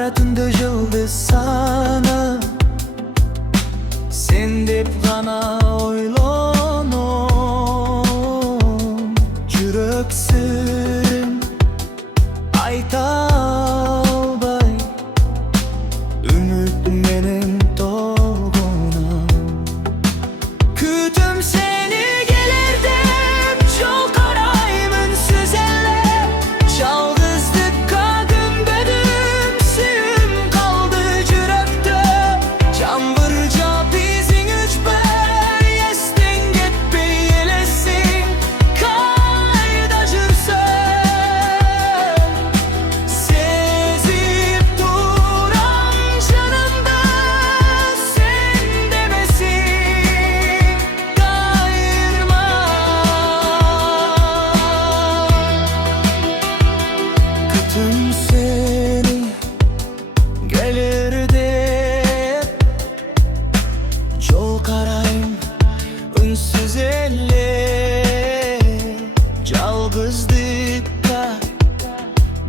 Kara tünde yıldız sana sen dep gana oylonom Yüreksün ayta albay Ümit menin tolgunam Kütüm seni gelir dep Çok arayım ünsüz elle Çalgızlıkka gümbödüm Suyum kaldı yürekte Çambırca bizin üçbey Estin gitpey elesin Kayda jürsen Sezip duram canımda Sen demesin Kayırma Kütüm seni gelir dep Yol karayım ünsüz elle Yalgızlıkta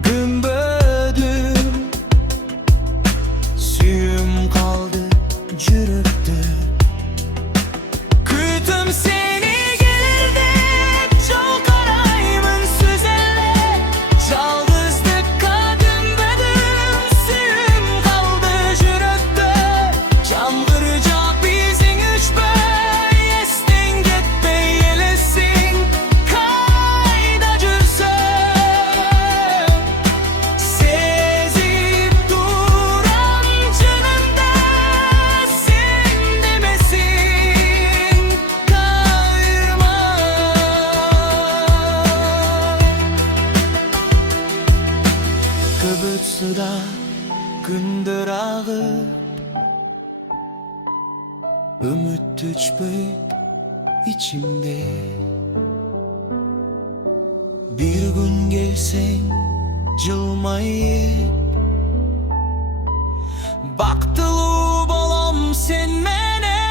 gümbödüm Suyum kaldı yürekte Kütüm seni gelir dep Çok arayım ünsüz elle Yalgızlıkka gümbödüm Suyum kaldı yürekte Çamgırca bizin üçbey Estin gitpey elesin Kayda jürsen Sezip duram canımda Sen demesin Kayırma Köbüt suda gündür ağır Ümit tüçpey içimde Bir gün gelsen cılmayıp Baktılı bolam sen mene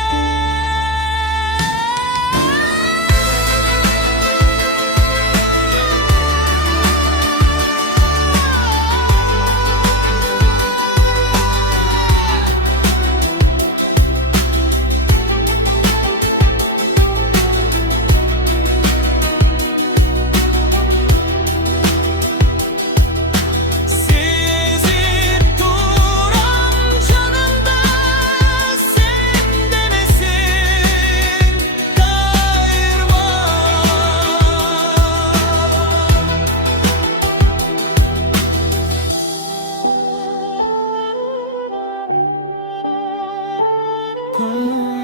Sezip duram canımda Sen demesin Kayırma Kum